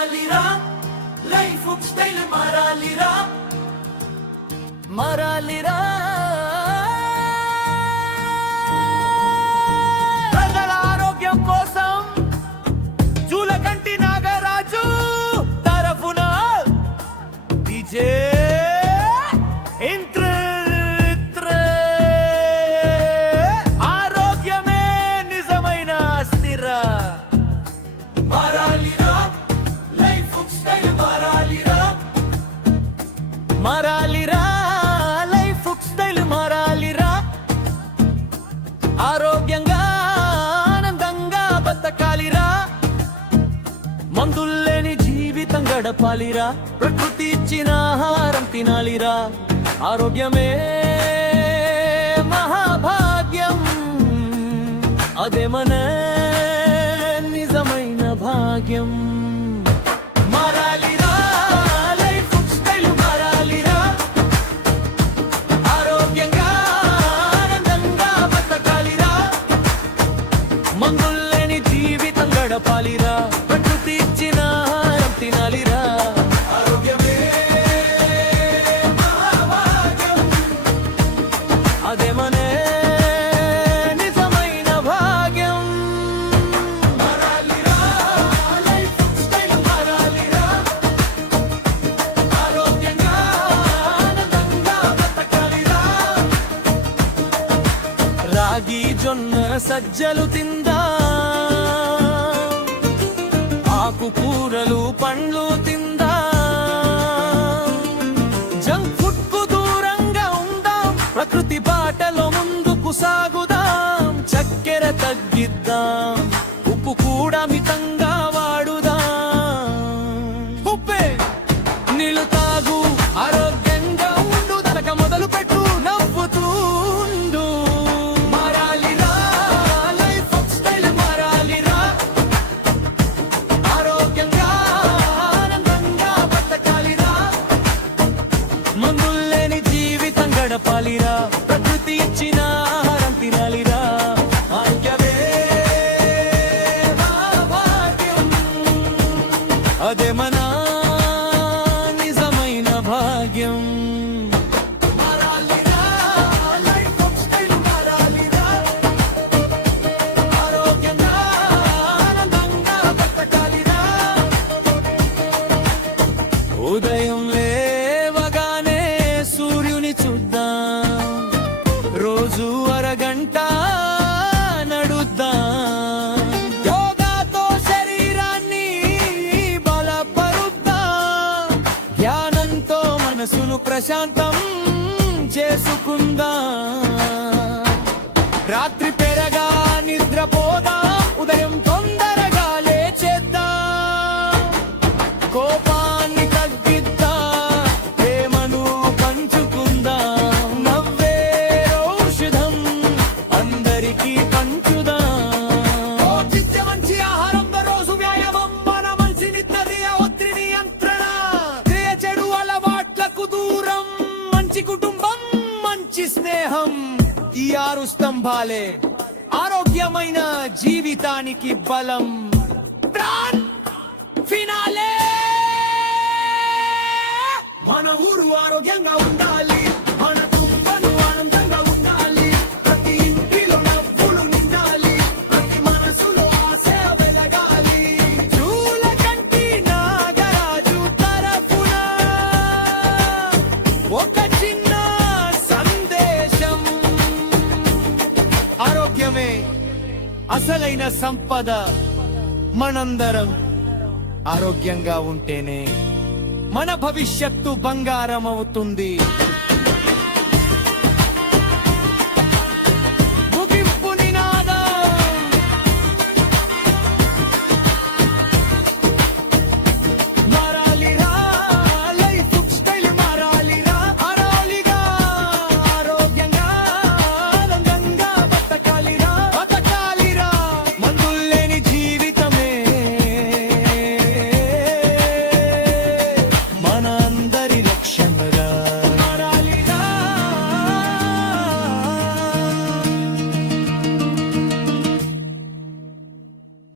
మారాలిరా life style మారాలిరా మారాలిరా ప్రజల ఆరోగ్యం కోసం జూలకంటి నాగరాజు తరఫున డీజే ఆరోగ్యమే నిజమైన స్థిర మారాలిరా లైఫ్ స్టైల్ మారాలిరా మారాలిరా లైఫ్ స్టైల్ మారాలిరా ఆరోగ్యంగా ఆనందంగా బతకాలిరా మందుల్లేని జీవితం గడపాలిరా ప్రకృతి ఇచ్చిన ఆహారం తినాలిరా ఆరోగ్యమే మహాభాగ్యం అదే మన నిజమైన భాగ్యం మారాలిరా లైఫ్ స్టైల్ మారాలిరా ఆరోగ్యంగా ఆనందంగా బతకాలిరా మందుల్లేని జీవితం గడపాలిరా ప్రకృతి ఇచ్చిన ఆహారం తినాలిరా ఆరోగ్యమే మహాభాగ్యం అదే మన నిజమైన భాగ్యం మారాలిరా లైఫ్ స్టైల్ మారాలిరా ఆరోగ్యంగా ఆనందంగా బతకాలిరా రాగి జొన్న సజ్జలు తిందా ఆకుకూరలు పండ్లు తిందా జంక్ ఫుడ్ కు దూరంగా ఉందాం ప్రకృతి బాటలో ముందుకు సాగుదాం చక్కెర తగ్గిద్దాం ఉప్పు కూడా మితంగా వాడుదాం ఉప్పే నీళ్ళు తాగు ఆరోగ్యంగా ఉండు తనక మొదలు పెట్టు నవ్వుతూ ఉండు మారాలిరా లైఫ్ స్టైల్ మారాలిరా ఆరోగ్యంగా ఆనందంగా బతకాలిరా మందుల్లేని జీవితం గడపాలిరా ప్రకృతి ఇచ్చిన ఆహారం తినాలిరా ఆరోగ్యమే మహాభాగ్యం అదే మన నిజమైన భాగ్యం మారాలిరా లైఫ్ స్టైల్ మారాలిరా ఆరోగ్యంగా ఆనందంగా బతకాలిరా ఉదయం లేవగానే సూర్యుని చూద్దాం రోజు అరగంట నడుద్దాం యోగాతో శరీరాన్ని బలపరుద్దాం ధ్యానంతో మనసును ప్రశాంతం చేసుకుందాం రాత్రి పెరగా నిద్రపోదాం ఉదయం తొందరగా లేచేద్దాం కోపాన్ని తగ్గిద్దాం ప్రేమను పంచుకుందాం నవ్వే ఔషధం అందరికీ పంచుదాం మంచి ఆహారం రోజు వ్యాయామం మన మనిషిని ఒత్తిడి నియంత్రణ క్రియ చెడు అలవాట్లకు దూరం మంచి కుటుంబం మంచి స్నేహం ఈ 6 స్తంభాలే ఆరోగ్యమైన జీవితానికి బలం ప్రాణ్ ఫినాలే మన ఊరు ఆరోగ్యంగా ఉండాలి మన తుంబను ఆనందంగా ఉండాలి ప్రతి ఇంటిలో నవ్వులు నిండాలి ప్రతి మనసులో ఆశ వెలగాలి జూలకంటి నాగరాజు తరఫున ఒక చిన్న సందేశం ఆరోగ్యమే అసలైన సంపద మనందరం ఆరోగ్యంగా ఉంటేనే మన భవిష్యత్తు బంగారం అవుతుంది.